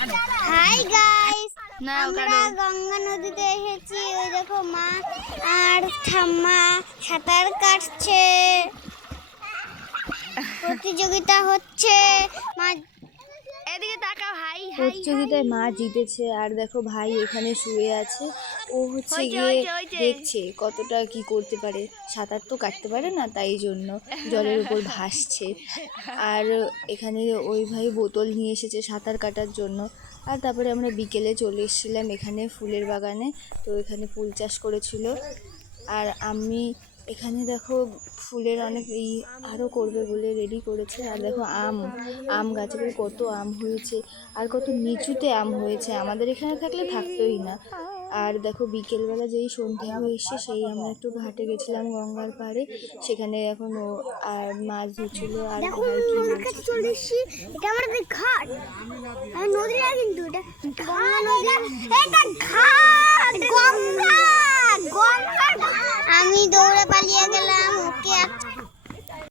Hi guys আমরা গঙ্গা নদীতে এসেছি। ওই দেখো মা আর ঠাম্মা সাঁতার কাটছে। প্রতিযোগিতা হচ্ছে মা এদিকে তাকাও হাই হাই প্রতিযোগিতায় মা জিতেছে। আর দেখো ভাই এখানে শুয়ে আছে। ও হচ্ছে গিয়ে। দেখছে কতটা কি করতে পারে। সাঁতার তো কাটতে পারে না তাই জন্য জলের উপর ভাসছে। আর এখানে ওই ভাই বোতল নিয়ে এসেছে সাঁতার কাটার জন্য। আর তারপরে আমরা বিকেলে চলে এসেছিলাম এখানে ফুলের বাগানে। তো এখানে ফুল চাষ করেছিল। আর আমি এখানে দেখো ফুলের অনেক ই আরও করবে বলে রেডি করেছে। আর দেখো আম আম গাছে কত আম হয়েছে আর কত নিচুতে আম হয়েছে। আমাদের এখানে থাকলে থাকতোই না। আর দেখো বিকেলবেলা যেই সন্ধ্যা হয়ে এসছে সেই আমরা একটু ঘাটে গেছিলাম গঙ্গার পাড়ে। সেখানে এখন ও আর মাছ ধরছিল আর দেখো ভাই কি আমার বলছে কাছে চলে এসেছি। এটা আমাদের ঘাট। নদী না কিন্তু এটা এটা ঘাট গঙ্গা গঙ্গা। আমি দৌড়ে পালিয়ে